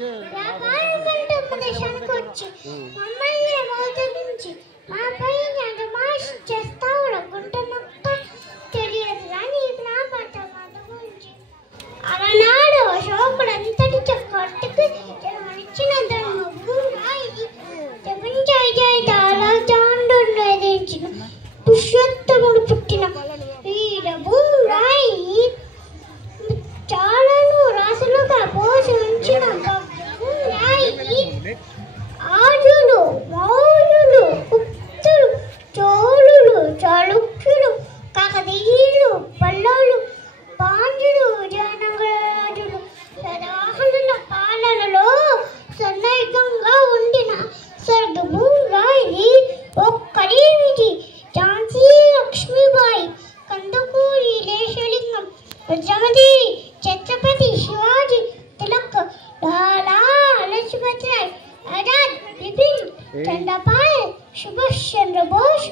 వ్యాపారం కంటే దేశానికి వచ్చి మమ్మల్ని మోసగించి మాపై అజమాయిష్ చేస్తావు అనుకుంటున్నట్ట తెలియదు కానీ నా పాట గురించి అలనాడు అశోకుడు అంతటి చక్రవర్తికి జన్మనిచ్చిన ధర్మభూరాయి ప్రపంచ అలెగ్జాండర్ను ఎదిరించిన పురుషోత్తముడు పుట్టిన వీరభూరాయి చాలను రాసులుగా పోసి ఉంచిన భూరాయి ఆర్యులు మౌర్యులు గుప్తులు చోళులు చాళుక్యులు కాకతీయులు పల్లవులు పాండ్యులు విజయనగరాజులు సదాహనుల పాలనలో సన్నైకంగా ఉండిన స్వర్గభూరాయి ఒక్కడేమిటి ఝాన్సీ లక్ష్మీబాయి కందకూరి లేశలింగం రుద్రమదేవి ఛత్రపతి శివాజీ తిలక్ లాలా లజపతి రాయ్ ఆజాద్ బిపిన్ చంద్రపాల్ సుభాష్ చంద్ర బోస్